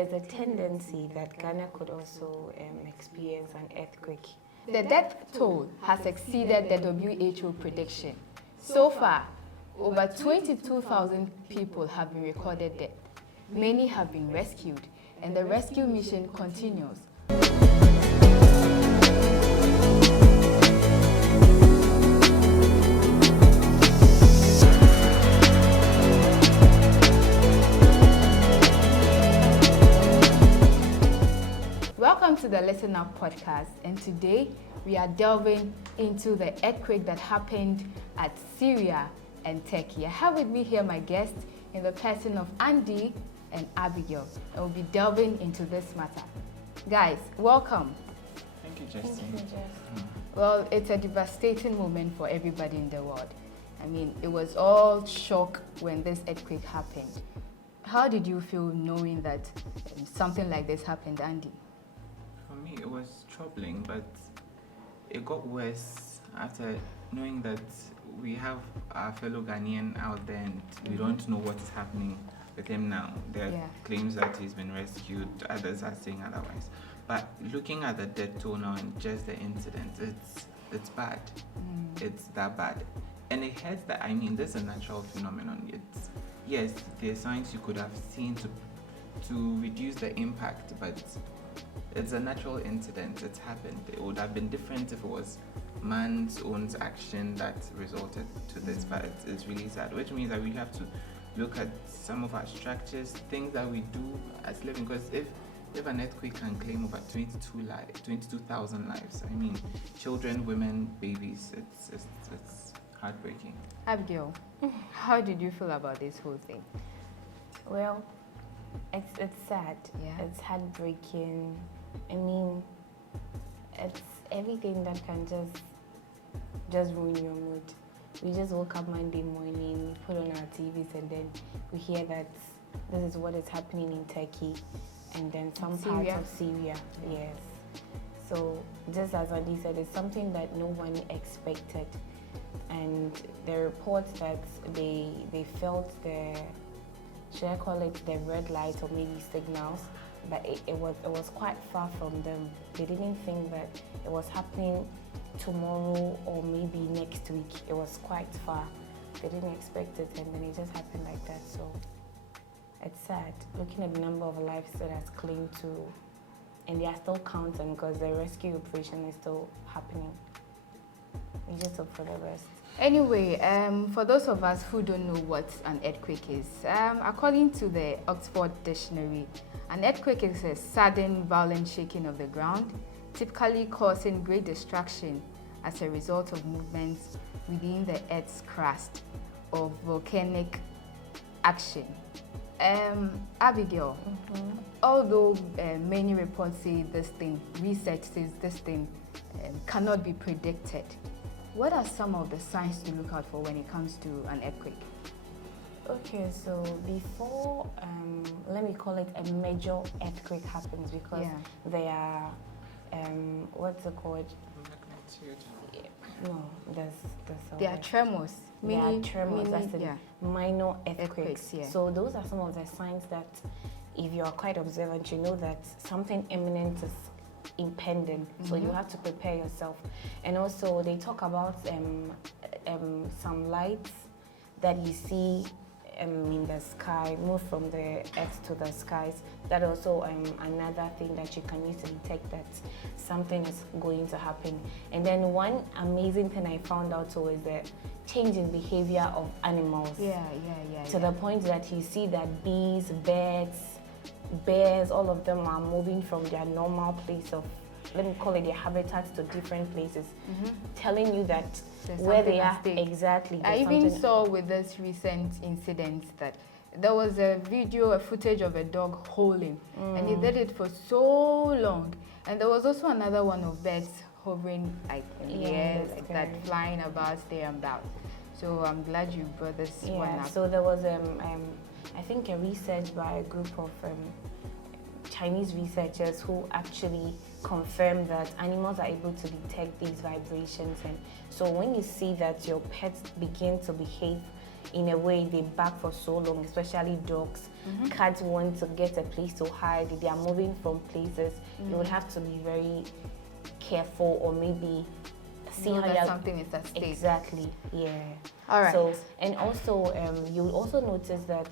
there's a tendency that Ghana could also experience an earthquake. The death toll has exceeded the WHO prediction. So far, over 22,000 people have been recorded dead. Many have been rescued, and the rescue mission continues. Welcome to the ListenUp Podcast, and today we are delving into the earthquake that happened at Syria and Turkey. I have with me here my guests in the person of Andy and Abigail, and we'll be delving into this matter. Guys, welcome. Thank you, Justin. Well, it's a devastating moment for everybody in the world. I mean, it was all shock when this earthquake happened. How did you feel knowing that something like this happened, Andy? For me, it was troubling, but it got worse after knowing that we have our fellow Ghanaian out there and we don't know what is happening with him now. There are claims that he's been rescued, others are saying otherwise. But looking at the death toll now and just the incident, it's bad. It's that bad. And it hurts that, I mean, this is a natural phenomenon. Yes, there are signs you could have seen to reduce the impact, but it's a natural incident. It's happened. It would have been different if it was man's own action that resulted to this, but it's really sad, which means that we have to look at some of our structures, things that we do as living, because if an earthquake can claim over 22,000 lives, I mean, children, women, babies, it's heartbreaking. Abigail, how did you feel about this whole thing? Well, it's sad. Yeah. It's heartbreaking. I mean, it's everything that can just ruin your mood. We just woke up Monday morning, put on our TVs, and then we hear that this is what is happening in Turkey, and then some parts of Syria. Yes. So just as Andy said, it's something that no one expected, and the reports that they felt the, should I call it the red light or maybe signals, but it was quite far from them. They didn't think that it was happening tomorrow or maybe next week. It was quite far. They didn't expect it, and then it just happened like that. So it's sad looking at the number of lives that has claimed to, and they are still counting because the rescue operation is still happening. We just hope for the best. Anyway, for those of us who don't know what an earthquake is, according to the Oxford Dictionary, an earthquake is a sudden, violent shaking of the ground, typically causing great destruction as a result of movements within the Earth's crust or volcanic action. Abigail, although many reports say research says this thing cannot be predicted, what are some of the signs to look out for when it comes to an earthquake? Okay, so before, let me call it a major earthquake happens, because they are, what's it called? No, they are tremors. They are tremors, that's minor earthquakes. So those are some of the signs that if you are quite observant, you know that something imminent is impending, so you have to prepare yourself. And also they talk about some lights that you see in the sky move from the earth to the skies. That also another thing that you can use to detect that something is going to happen. And then one amazing thing I found out too is the change in behavior of animals. To the point that you see that bees, birds, bears, all of them are moving from their normal place of, let me call it their habitats, to different places, telling you that where they are exactly. I even saw with this recent incident that there was a footage of a dog howling, and he did it for so long. And there was also another one of birds hovering like in the air, like that, flying about, there and about. So I'm glad you brought this one up. So there was I think a research by a group of Chinese researchers who actually confirmed that animals are able to detect these vibrations. And so when you see that your pets begin to behave in a way they back for so long, especially dogs. Cats want to get a place to hide. They are moving from places. You would have to be very careful, or maybe see how that something is at stake. Exactly. Yeah. All right. So, and also you'll also notice that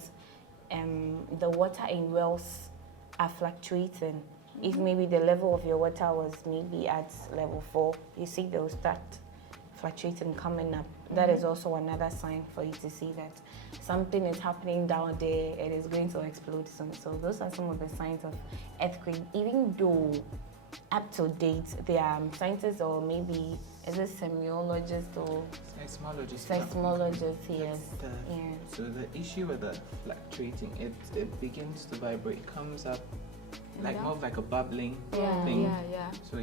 the water in wells are fluctuating. If maybe the level of your water was maybe at level 4, you see they'll start fluctuating, coming up. That is also another sign for you to see that something is happening down there and it's going to explode soon. So those are some of the signs of earthquake. Even though up to date, there are scientists, or maybe is it semiologists or seismologists? Yes. So the issue with the fluctuating, it begins to vibrate, comes up like more of like a bubbling thing. Yeah. So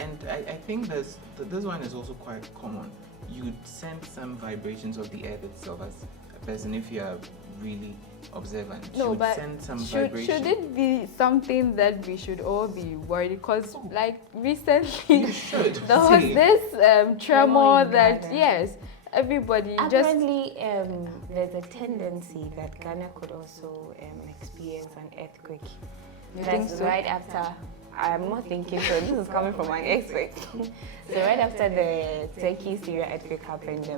and I think this one is also quite common. You'd sense some vibrations of the earth itself as a person if you are really observant. No, but sense some should it be something that we should all be worried? Because like recently there was this tremor that everybody apparently there's a tendency that Ghana could also experience an earthquake. That's so? Right after. I'm not thinking so. This is coming from an expert. So right after the Turkey Syria earthquake happened,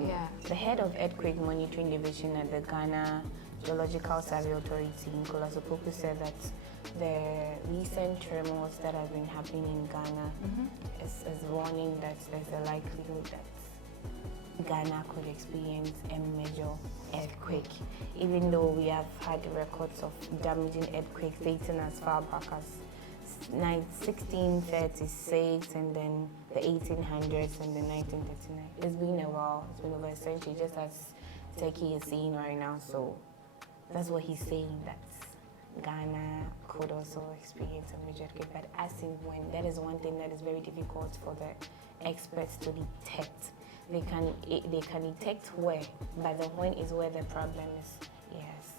the head of earthquake monitoring division at the Ghana Geological Survey Authority, Nicolas Opoku, said that the recent tremors that have been happening in Ghana is warning that there's a likelihood that Ghana could experience a major earthquake, even though we have had records of damaging earthquakes dating as far back as 1636 and then the 1800s and then 1939. It's been a while. It's been over a century, just as Turkey is seeing right now. So that's what he's saying, that Ghana could also experience a major earthquake. But as in when, that is one thing that is very difficult for the experts to detect. They can detect where, but the when is where the problem is. Yes.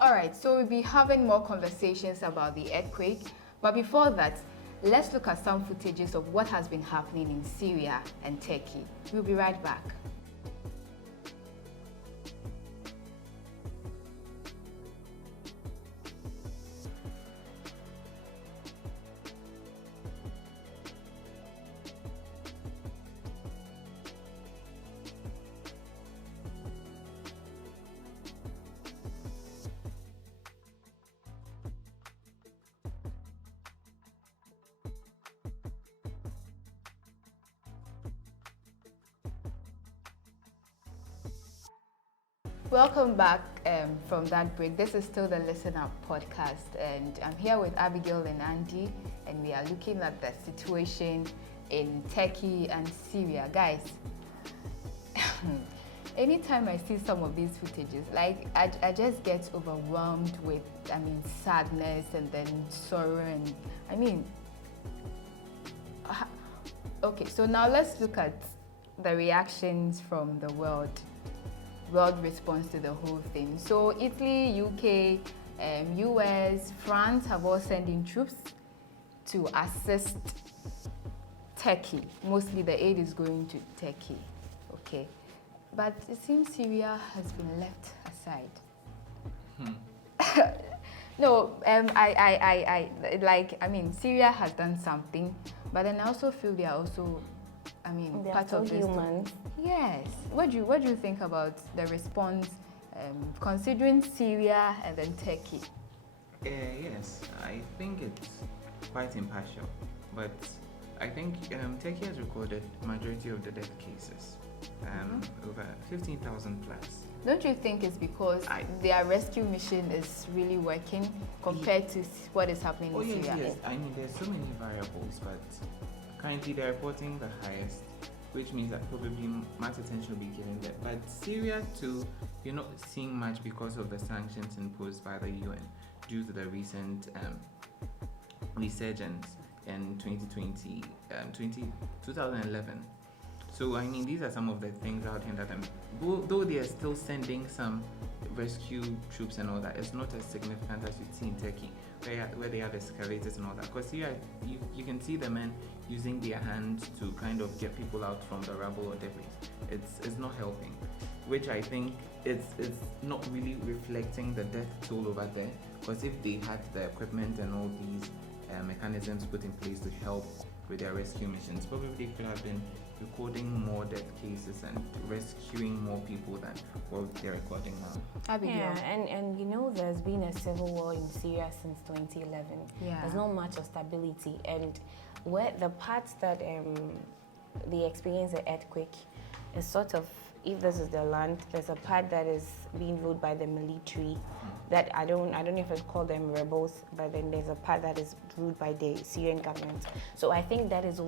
All right. So we'll be having more conversations about the earthquake. But before that, let's look at some footages of what has been happening in Syria and Turkey. We'll be right back. Welcome back from that break. This is still the Listen Up Podcast, and I'm here with Abigail and Andy, and we are looking at the situation in Turkey and Syria. Guys, anytime I see some of these footages, like I just get overwhelmed with, sadness and then sorrow, and okay, so now let's look at the reactions from the world response to the whole thing. So Italy, UK, US, France have all sent in troops to assist Turkey. Mostly the aid is going to Turkey, okay? But it seems Syria has been left aside. No, Syria has done something, but then I also feel they are also, they're part of this. Humans. Yes. What do you think about the response, considering Syria and then Turkey? Yes, I think it's quite impartial, but I think Turkey has recorded majority of the death cases, over 15,000 plus. Don't you think it's because their rescue mission is really working compared to what is happening in Syria? Yes. There's so many variables, but currently they're reporting the highest, which means that probably much attention will be given there. But Syria too, you're not seeing much because of the sanctions imposed by the UN due to the recent resurgence in 2011. So these are some of the things out here that though they are still sending some rescue troops and all that, it's not as significant as you see in Turkey, where they have excavators and all that. Because here you can see the men using their hands to kind of get people out from the rubble or debris. It's not helping. which I think it's not really reflecting the death toll over there. Because if they had the equipment and all these mechanisms put in place to help with their rescue missions, probably they could have been recording more death cases and rescuing more people than what they're recording now. Abigail. Yeah, and you know, there's been a civil war in Syria since 2011. Yeah. There's not much of stability, and where the parts that they experience the earthquake is sort of, if this is the land, there's a part that is being ruled by the military. That I don't know if it's called them rebels, but then there's a part that is ruled by the Syrian government. So I think that's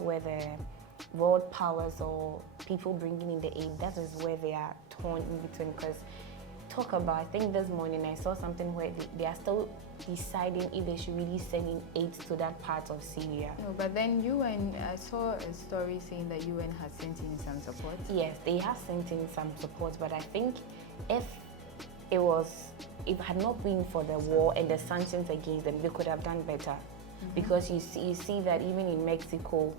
where the world powers or people bringing in the aid, that is where they are torn in between. Because I think this morning I saw something where they are still deciding if they should really send in aid to that part of Syria. No, but then I saw a story saying that UN has sent in some support. Yes, they have sent in some support, but I think if it had not been for the war and the sanctions against them, they could have done better. Because you see that even in Mexico,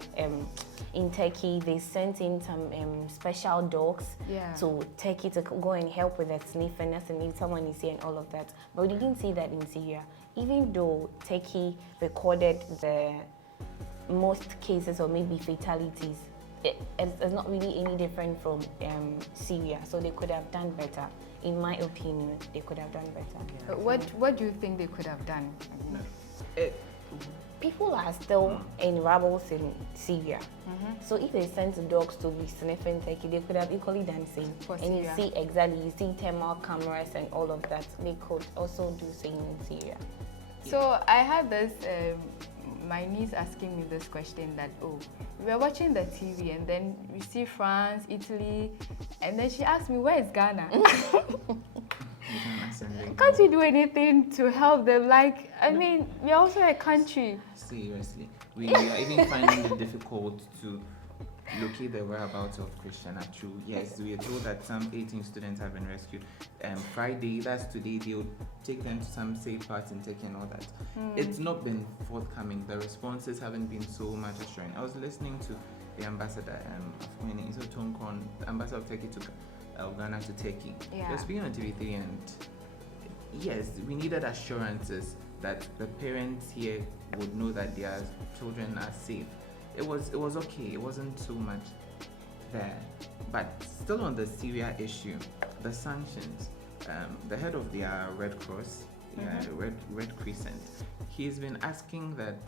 in Turkey, they sent in some special dogs to Turkey to go and help with the sniffers and if someone is here and all of that. But we didn't see that in Syria. Even though Turkey recorded the most cases or maybe fatalities, it's not really any different from Syria. So they could have done better. In my opinion, they could have done better. What do you think they could have done? People are still in rebels in Syria. So if they sent dogs to be sniffing Turkey, they could have equally done same. And you see thermal cameras and all of that. They could also do same in Syria. So I had this, my niece asking me this question that, we were watching the TV and then we see France, Italy, and then she asked me, where is Ghana? Can't you do anything to help them? Like, I mean, we're also a country. Seriously. We are even finding it difficult to locate the whereabouts of Christian Atsu. Yes, we are told that some 18 students have been rescued. Friday, that's today, they'll take them to some safe parts in Turkey and all that. It's not been forthcoming. The responses haven't been so much assuring. I was listening to the ambassador the ambassador of Turkey to Ghana to Turkey. They're speaking on TV3, and yes, we needed assurances that the parents here would know that their children are safe. It was okay. It wasn't so much there, but still on the Syria issue, the sanctions. The head of their Red Cross, Red Crescent, he's been asking that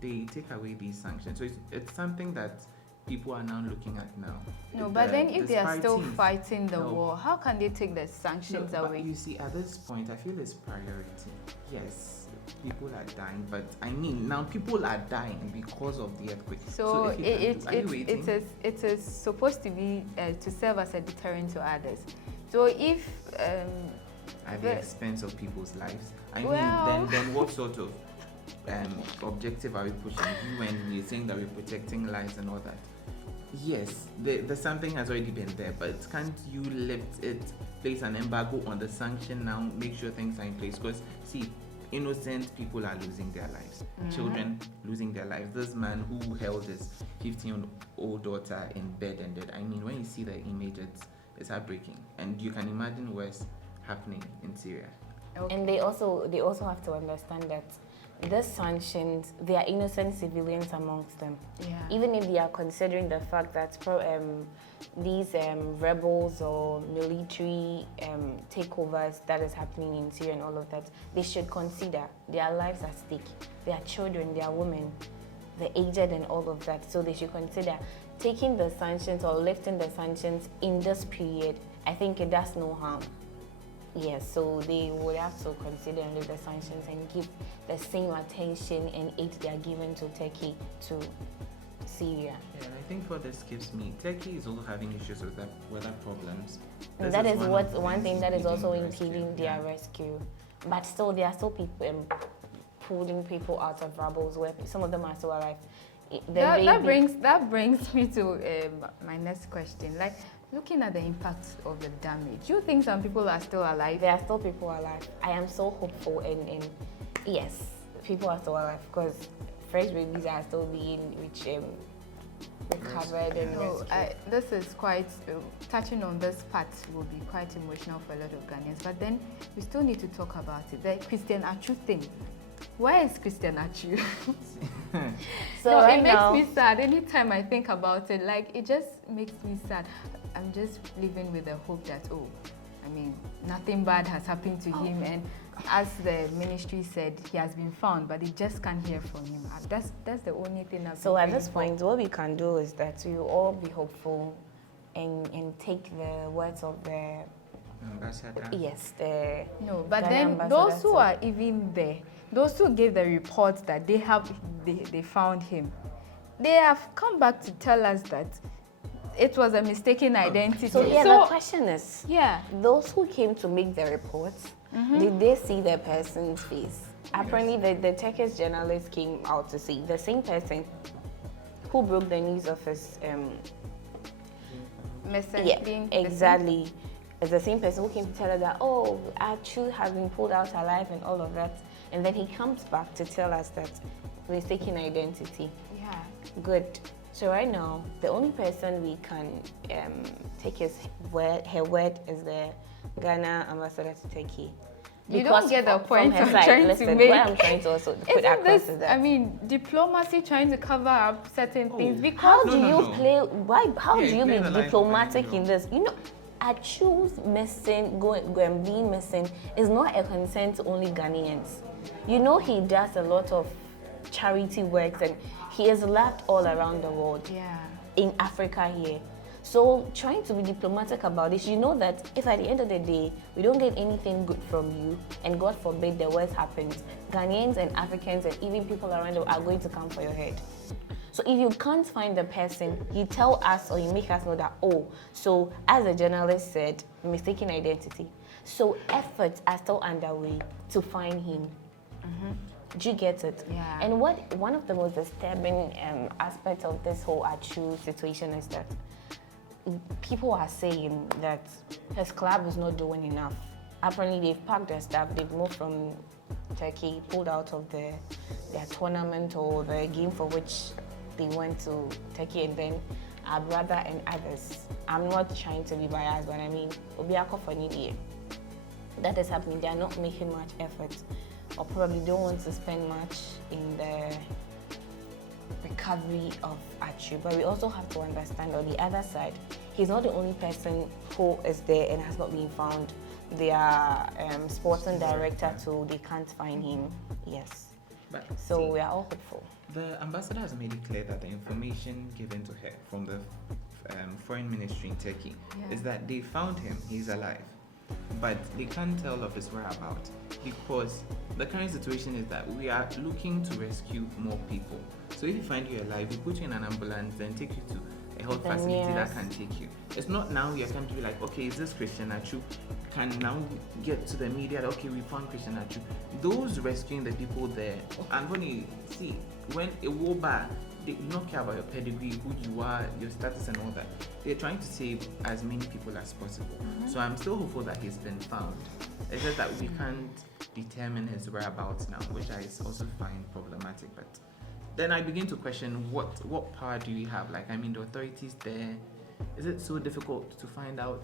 they take away these sanctions. So it's something that people are now looking at now. No, but then if they are still fighting the war, how can they take the sanctions away? You see, at this point, I feel it's priority. Yes, people are dying, but I mean, now people are dying because of the earthquake. So it is supposed to be to serve as a deterrent to others. So if at the expense of people's lives, I mean, then what sort of objective are we pushing? You and you're saying that we're protecting lives and all that. Yes, the something has already been there, but can't you lift it, place an embargo on the sanction now, make sure things are in place? Because see, innocent people are losing their lives, children losing their lives. This man who held his 15-year-old daughter in bed and dead. I mean, when you see the image, it's heartbreaking, and you can imagine what's happening in Syria. Okay. And they also have to understand that the sanctions, there are innocent civilians amongst them. Yeah. Even if they are considering the fact that these rebels or military takeovers that is happening in Syria and all of that, they should consider their lives at stake. Their children, their women, the aged and all of that. So they should consider taking the sanctions or lifting the sanctions in this period. I think it does no harm. Yes, so they would have to consider and lift the sanctions and give the same attention and aid they are given to Turkey to Syria. Yeah, I think what this gives me, Turkey is also having issues with weather problems. And that is one thing that is also impeding their rescue. But still, there are still people pulling people out of rubbles where some of them are still alive. That brings me to my next question. Like, looking at the impact of the damage, do you think some people are still alive? There are still people alive. I am so hopeful, and yes, people are still alive because fresh babies are still being recovered and No, rescued. this is quite, touching on this part will be quite emotional for a lot of Ghanaians, but then we still need to talk about it. The Atsu thing. Where is Atsu? So No, right it makes now, me sad. Anytime I think about it, like, it just makes me sad. I'm just living with the hope that, nothing bad has happened to him, and as the ministry said, he has been found, but they just can't hear from him. That's the only thing I've so been at this praying point, what we can do is that we will all be hopeful and take the words of the Ambassador. the for. No, but Ghana then ambassador those who too. are even there, those who gave the report that they found him, they have come back to tell us that it was a mistaken identity. So the question is, yeah. those who came to make the reports, did they see the person's face? Apparently, the Turkish journalist came out to see the same person who broke the news of his Being exactly. It's the same person who came to tell her that, Atsu has been pulled out alive and all of that. And then he comes back to tell us that mistaken identity. Yeah. Good. So right now, the only person we can take her word is the Ghana ambassador to Turkey. You don't get the point from her I'm side, trying listen, to make. what I'm trying to also put Isn't across this, is that diplomacy trying to cover up certain things? Because how do No, you no. play? Why? How Yeah, do you play be the life of diplomatic an in this? Atsu's missing, being missing is not a concern to only Ghanaians. He does a lot of charity works and he is loved all around the world. yeah. In Africa here. So trying to be diplomatic about this, that if at the end of the day we don't get anything good from you, and God forbid the worst happens, Ghanaians and Africans and even people around the world are going to come for your head. So if you can't find the person, you tell us or you make us know that, so as the journalist said, mistaken identity. So efforts are still underway to find him. Do you get it? Yeah. And one of the most disturbing aspects of this whole Atsu situation is that people are saying that his club is not doing enough. Apparently, they've packed their stuff, they've moved from Turkey, pulled out of their tournament or the game for which they went to Turkey, and then our brother and others. I'm not trying to be biased, but Obiako for Nidia. That is happening. They are not making much effort, or probably don't want to spend much in the recovery of Atsu. But we also have to understand on the other side, he's not the only person who is there and has not been found. Their sporting director too, they can't find him. Yes. But So see, we are all hopeful. the ambassador has made it clear that the information given to her from the foreign ministry in Turkey is that they found him, he's alive. But they can't tell of his whereabouts because the current situation is that we are looking to rescue more people. So if you find you alive, we put you in an ambulance, then take you to a health The facility that nearest. can take you. It's not now you're coming to be like, okay, is this Christianatsu? Can now get to the media that, okay, we found Christianatsu. Those rescuing the people there, and when you see, when a war bar, they do not care about your pedigree, who you are, your status and all that. They're trying to save as many people as possible. So I'm still hopeful that he's been found. It's just that we can't determine his whereabouts now, which I also find problematic. But then I begin to question what power do you have? Like, the authorities there, is it so difficult to find out?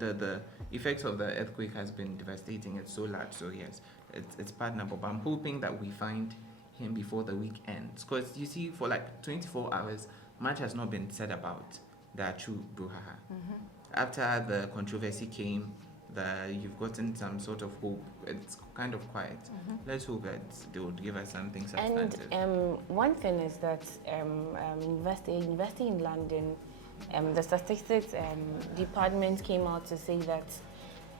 The effects of the earthquake has been devastating. It's so large, so yes, it's bad number. But I'm hoping that we find him before the week ends. Because you see, for like 24 hours, much has not been said about the Atsu brouhaha. After the controversy came, you've gotten some sort of hope. It's kind of quiet. Let's hope that they would give us something substantive. And one thing is that university in London, the statistics department came out to say that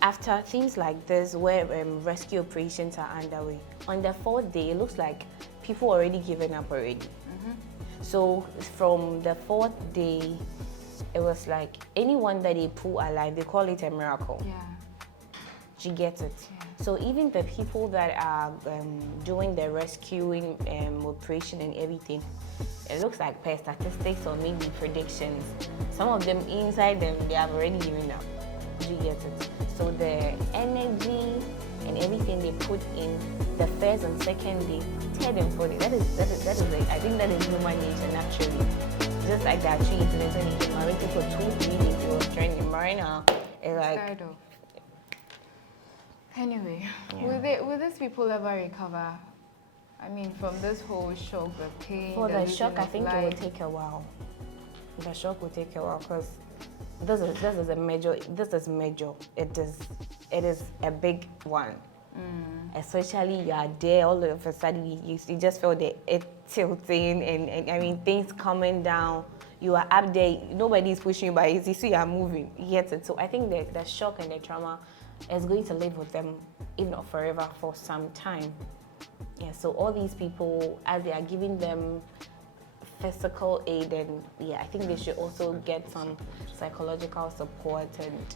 after things like this, where rescue operations are underway, on the 4th day, it looks like people already given up already. So from the 4th day, it was like anyone that they pull alive, they call it a miracle. Yeah. Do you get it? Yeah. So even the people that are doing the rescuing operation and everything, it looks like per statistics or maybe predictions, some of them inside them, they have already given up. Do you get it? So the energy and everything they put in the first and second day, third and fourth day, that is like, I think that is human nature naturally. just like that tree incident when he came waiting for 2-3 days. He was training. Right now, it's like. Scared of. Anyway, Yeah. will these people ever recover? I mean, from this whole shock, the pain. For the losing shock, I of think it will life. take a while. The shock will take a while because this is a major. This is major. It is a big one. Especially you are there all of a sudden you just feel it tilting and I mean things coming down. You are up there. Nobody is pushing you, but you see you are moving. You get it. So I think the shock and the trauma is going to live with them, if not forever, for some time. Yeah, so all these people, as they are giving them physical aid, and I think they should also get some psychological support and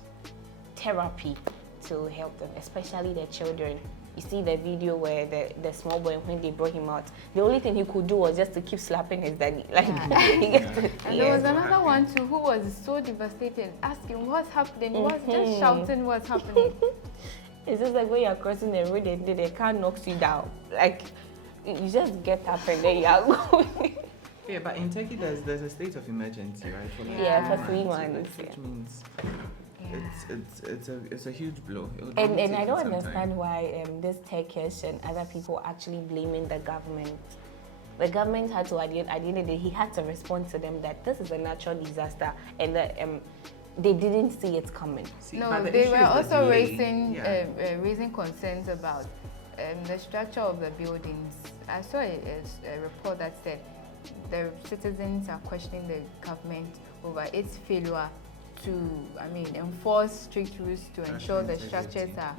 therapy to help them, especially the children. You see the video where the small boy, when they brought him out, the only thing he could do was just to keep slapping his daddy. Like, he gets to, And there was another one too who was so devastated, asking what's happening, what's just shouting what's happening. It's just like when you're crossing the road and the car knocks you down. Like, you just get up and then you are going. Yeah, but in Turkey there's a state of emergency, right? For For 3 months. Which means it's a huge blow. And I don't understand why this Turkish and other people actually blaming the government. The government had to, at the end of the day, he had to respond to them that this is a natural disaster and that they didn't see it coming. No, they were also raising concerns about the structure of the buildings. I saw a report that said the citizens are questioning the government over its failure to, enforce strict rules to ensure the structures are.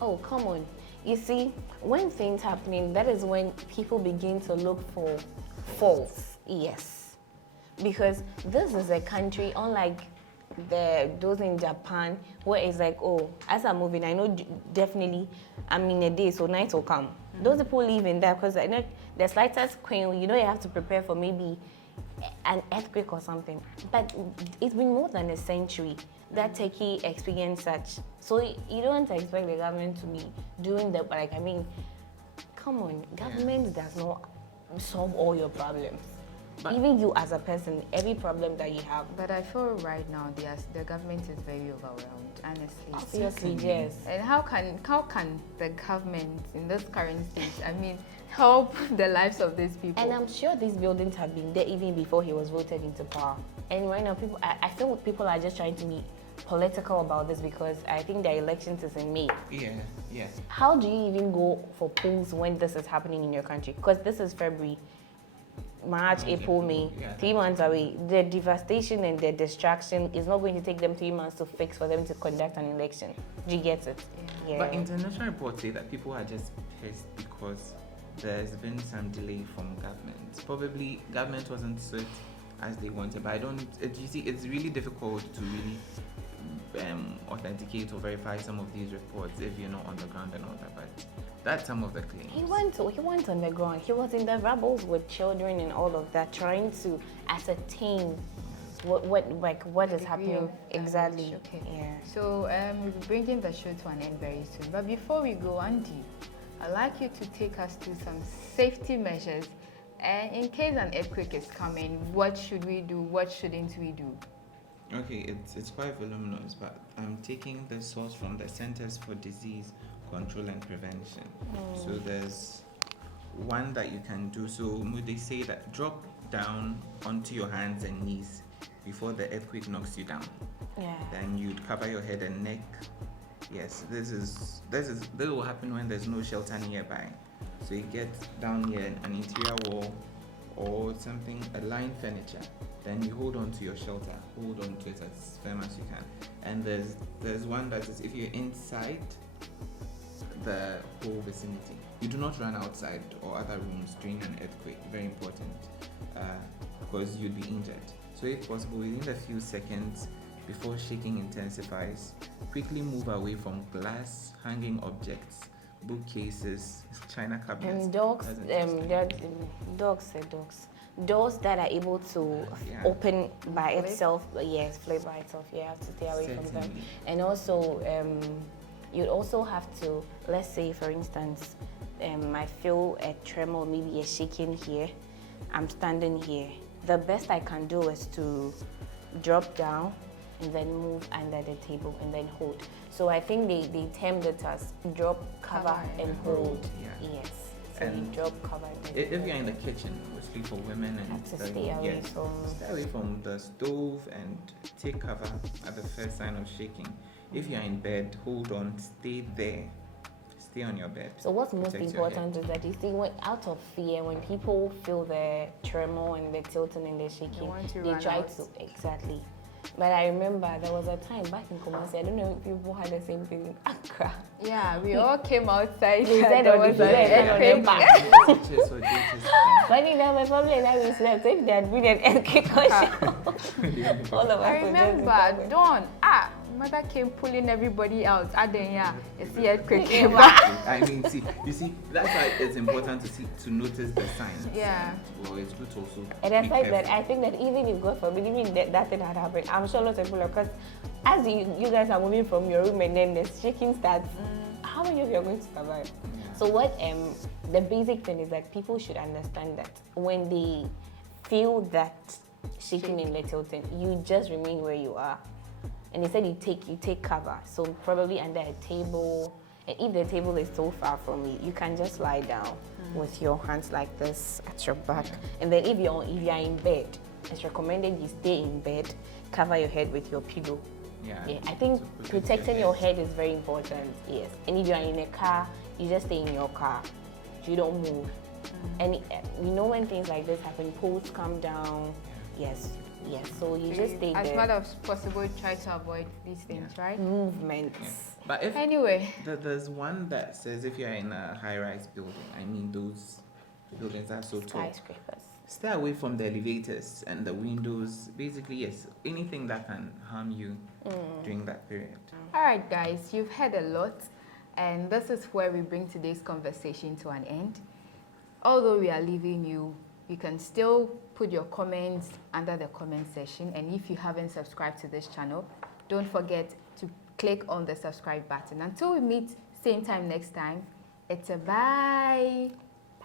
Oh, come on. You see, when things happening, that is when people begin to look for faults. Yes. Because this is a country, unlike those in Japan, where it's like, oh, as I'm moving, I know definitely I'm in a day, so night will come. Those people live in that because I know the slightest queen, you have to prepare for maybe an earthquake or something. But it's been more than a century that Turkey experienced such. So you don't expect the government to be doing that. But come on, government does not solve all your problems. But even you as a person, every problem that you have. But I feel right now the government is very overwhelmed, honestly. Obviously, yes. And how can the government in this current stage, help the lives of these people? And I'm sure these buildings have been there even before he was voted into power. And right now, I feel people are just trying to be political about this because I think the elections is in May. Yeah. How do you even go for polls when this is happening in your country? Because this is February. March, April, May, 3 months away. The devastation and the distraction is not going to take them 3 months to fix for them to conduct an election. Do you get it? Yeah. But international reports say that people are just pissed because there's been some delay from government. Probably government wasn't swift as they wanted, but you see, it's really difficult to really authenticate or verify some of these reports if you're not on the ground and all that. But that's some of the claims. He went on the ground. He was in the rubbles with children and all of that, trying to ascertain what is happening exactly. Okay. Yeah. So we'll be bringing the show to an end very soon. But before we go, Andy, I'd like you to take us through some safety measures. And in case an earthquake is coming, what should we do? What shouldn't we do? Okay, it's quite voluminous, but I'm taking the source from the Centers for Disease Control and Prevention. So there's one that you can do. So they say that drop down onto your hands and knees before the earthquake knocks you down. Yeah. Then you'd cover your head and neck. Yes, this will happen when there's no shelter nearby. So you get down here an interior wall or something, a line furniture. Then you hold on to your shelter, hold on to it as firm as you can. And there's one that is if you're inside the whole vicinity, you do not run outside or other rooms during an earthquake. Very important, because you'd be injured. So if possible, within a few seconds before shaking intensifies, quickly move away from glass, hanging objects, bookcases, china cabinets. And dogs, doors that are able to open by itself. Yes, flip by itself. You have to stay away from them. And also, you'd also have to, let's say, for instance, I feel a tremor, maybe a shaking here. I'm standing here. the best I can do is to drop down and then move under the table and then hold. So I think they termed it as drop, cover, and hold. Yeah. Yes. So And you drop, cover, and if you're in the kitchen, mostly for women, and have to stay away stay away from the stove and take cover at the first sign of shaking. If you're in bed, hold on, stay there. Stay on your bed. So what's most Protect your important is that you see, when out of fear, when people feel the tremor and the tilting and the shaking, they try to exactly. But I remember there was a time back in Kumasi, I don't know if people had the same thing in Accra. Yeah, we all came outside. They said there on was the an bed, on earthquake. the back. So Funny enough, my family and I we slept. So if there had been an earthquake or show, all of us I would just be remember, covered. Dawn, mother came pulling everybody out. It's the earthquake came back. I mean, you see, that's why it's important to notice the signs. Yeah. Well, it's good to also. And the be fact that careful. I think that even if God forbid, even that thing had happened, I'm sure lots of people are, because as you guys are moving from your room and then the shaking starts, how many of you are going to survive? Yeah. So what the basic thing is that people should understand that when they feel that shaking in the tilting, you just remain where you are. And they said you take cover, so probably under a table. And if the table is so far from you, you can just lie down with your hands like this at your back. And then if you're in bed, it's recommended you stay in bed, cover your head with your pillow. Yeah. I think to protect protecting your head is very important. Yes. And if you're in a car, you just stay in your car. You don't move. And you know when things like this happen, poles come down. Yes. So you just stay as there. much as possible, try to avoid these things, right? Movements. Yeah. But if Anyway, there's one that says if you're in a high-rise building, I mean those buildings are so tall. Skyscrapers. Stay away from the elevators and the windows. Basically, yes, anything that can harm you during that period. all right, guys, you've heard a lot, and this is where we bring today's conversation to an end. Although we are leaving you, you can still put your comments under the comment section, and if you haven't subscribed to this channel, don't forget to click on the subscribe button. Until we meet same time next time, it's a bye.